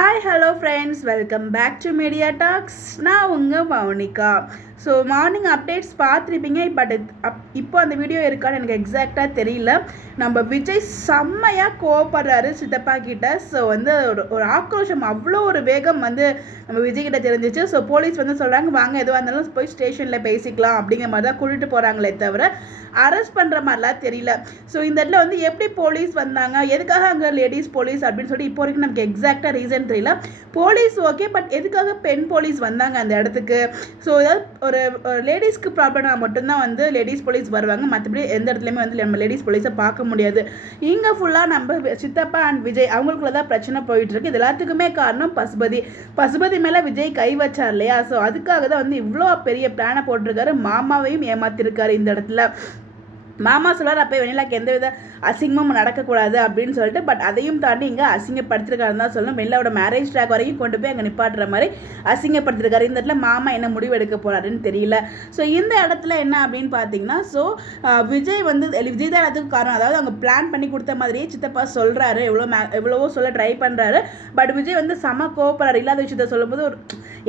Hi hello friends, welcome back to Media Talks. நான் உங்கள் Mounika. So morning updates பார்த்துருப்பீங்க. இப்போ அந்த வீடியோ இருக்கான்னு எனக்கு எக்ஸாக்டாக தெரியல. நம்ம விஜய் செம்மையாக கோவப்படுறாரு சித்தப்பா கிட்ட. ஸோ ஒரு ஆக்ரோஷம், அவ்வளோ ஒரு வேகம் நம்ம விஜய் கிட்ட தெரிஞ்சிச்சு. ஸோ போலீஸ் சொல்கிறாங்க, வாங்க எதுவாக இருந்தாலும் போய் ஸ்டேஷனில் பேசிக்கலாம் அப்படிங்கிற மாதிரி தான் கூட்டிகிட்டு போகிறாங்களே தவிர அரெஸ்ட் பண்ணுற மாதிரிலாம் தெரியல. ஸோ இந்த இடத்துல எப்படி போலீஸ் வந்தாங்க, எதுக்காக அங்கே லேடிஸ் போலீஸ் அப்படின்னு சொல்லி இப்போ வரைக்கும் நமக்கு எக்ஸாக்டாக ரீசன் தெரியல. போலீஸ் ஓகே, பட் எதுக்காக பெண் போலீஸ் வந்தாங்க அந்த இடத்துக்கு? ஸோ ஏதாவது ஒரு லேடிஸ்க்கு ப்ராப்ளம்னா மட்டும்தான் லேடிஸ் போலீஸ் வருவாங்க. மற்றபடி எந்த இடத்துலையுமே நம்ம லேடிஸ் போலீஸை பார்க்க முடியாது. இங்கே ஃபுல்லாக நம்ம சித்தப்பா அண்ட் விஜய் அவங்களுக்குள்ள தான் பிரச்சனை போயிட்டு இருக்கு. இது எல்லாத்துக்குமே காரணம் பசுபதி மேலே விஜய் கை வச்சார் இல்லையா? ஸோ அதுக்காக தான் இவ்வளோ பெரிய பிளானை போட்டிருக்காரு. மாமாவையும் ஏமாத்திருக்காரு இந்த இடத்துல. மாமா சொல்கிறார், அப்போ வெண்ணிலாக்கு எந்த வித அசிங்கமும் நடக்கக்கூடாது அப்படின்னு சொல்லிட்டு. பட் அதையும் தாண்டி இங்கே அசிங்கப்படுத்திருக்காருன்னு தான் சொல்லணும். வெண்ணிலாவோட மேரேஜ் ட்ராக் வரைக்கும் கொண்டு போய் அங்கே நிப்பாட்டுற மாதிரி அசிங்கப்படுத்திருக்காரு. இந்த இடத்துல மாமா என்ன முடிவு எடுக்க போகிறாருன்னு தெரியல. ஸோ இந்த இடத்துல என்ன அப்படின்னு பார்த்தீங்கன்னா, ஸோ விஜய் விஜய் தான் எல்லாத்துக்கும் காரணம். அதாவது அவங்க பிளான் பண்ணி கொடுத்த மாதிரியே சித்தப்பா சொல்கிறாரு, எவ்வளவோ சொல்ல ட்ரை பண்ணுறாரு. பட் விஜய் செம கோவப்படுறாரு. இல்லாத விஷயத்த சொல்லும்போது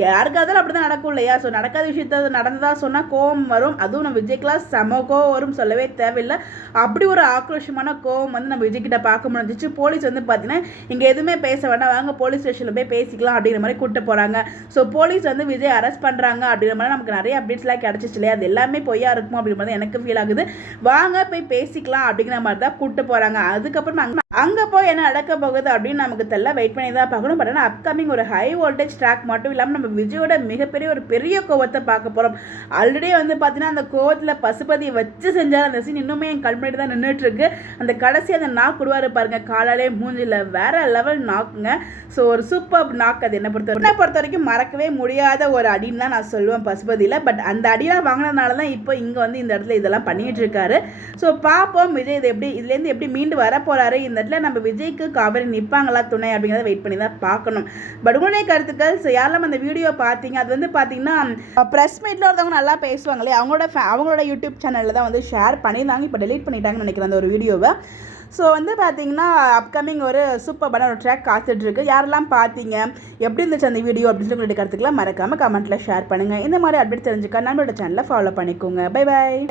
யாருக்காவது அப்படி தான் நடக்கும் இல்லையா? ஸோ நடக்காத விஷயத்த நடந்ததாக சொன்னால் கோவம் வரும். அதுவும் நம்ம விஜய்க்கெலாம் செம கோவம் வரும், சொல்லவே தேவையில்லை. அப்படி ஒரு ஆக்ரோஷமான கோவம் நம்ம விஜய் கிட்ட பார்க்க முடிஞ்சிச்சு. போலீஸ் பார்த்தீங்கன்னா இங்கே எதுவுமே பேச வேண்டாம், வாங்க போலீஸ் ஸ்டேஷனில் போய் பேசிக்கலாம் அப்படிங்கிற மாதிரி கூப்பிட்டு போகிறாங்க. ஸோ போலீஸ் விஜய் அரெஸ்ட் பண்ணுறாங்க அப்படிங்கிற மாதிரி நமக்கு நிறைய அப்டேட்ஸ்லாம் கிடச்சிச்சு இல்லையா? அது எல்லாமே பொய்யா இருக்குமோ அப்படிங்கிற மாதிரி எனக்கு ஃபீல் ஆகுது. வாங்க போய் பேசிக்கலாம் அப்படிங்கிற மாதிரி தான் கூப்பிட்டு போகிறாங்க. அதுக்கப்புறம் அங்கே போய் என்ன நடக்க போகுது அப்படின்னு நமக்கு தெரியல, வெயிட் பண்ணி தான் பார்க்கணும். பட் ஆனால் அப்கமிங் ஒரு ஹை வோல்டேஜ் ட்ராக் மட்டும் இல்லாமல் நம்ம விஜயோட மிகப்பெரிய ஒரு பெரிய கோவத்தை பார்க்க போகிறோம். ஆல்ரெடி பார்த்தீங்கன்னா அந்த கோவத்தில் பசுபதியை வச்சு செஞ்சால் அந்த சீன் இன்னுமே என் கல்முன்னாடி தான் நின்றுட்டு இருக்கு. அந்த கடைசி அந்த நாக் கொடுவாரு பாருங்க, காலாலே மூஞ்சில் வேற லெவல் நாக்குங்க. ஸோ ஒரு சூப்பர் நாக். அது என்னை பொறுத்த வரைக்கும் மறக்கவே முடியாத ஒரு அடின்னு தான் நான் சொல்லுவேன் பசுபதியில். பட் அந்த அடியெல்லாம் வாங்கினதுனால தான் இப்போ இங்கே இந்த இடத்துல இதெல்லாம் பண்ணிட்டு இருக்காரு. ஸோ பார்ப்போம் விஜய் இதுலேருந்து எப்படி மீண்டு வர போறாரு. இந்த இடத்துல நம்ம விஜய்க்கு காவேரி நிற்பாங்களா துணை அப்படிங்கிறத வெயிட் பண்ணி தான் பார்க்கணும். பட் உங்களுடைய கருத்துக்கள். ஸோ யாரெல்லாம் அந்த வீடியோ பார்த்தீங்க, அது பார்த்தீங்கன்னா ப்ரெஸ் மீட்டில் ஒருத்தவங்க நல்லா பேசுவாங்களே, அவங்களோட யூடியூப் சேனலில் தான் ஷேர் பண்ணியிருந்தாங்க. இப்போ டெலீட் பண்ணிட்டாங்கன்னு நினைக்கிறேன் அந்த ஒரு வீடியோவை. ஸோ பார்த்தீங்கன்னா அப்கமிங் ஒரு சூப்பரான ஒரு ட்ராக் காத்துட்ருக்கு. யாரெல்லாம் பார்த்தீங்க, எப்படி இருந்துச்சு அந்த வீடியோ அப்படின்னு சொல்லி உங்களுடைய கருத்துக்கெல்லாம் மறக்காமல் கமெண்ட்டில் ஷேர் பண்ணுங்கள். இந்த மாதிரி அப்டேட் தெரிஞ்சுக்க நம்மளோட சேனலை ஃபாலோ பண்ணிக்கோங்க. Bye bye.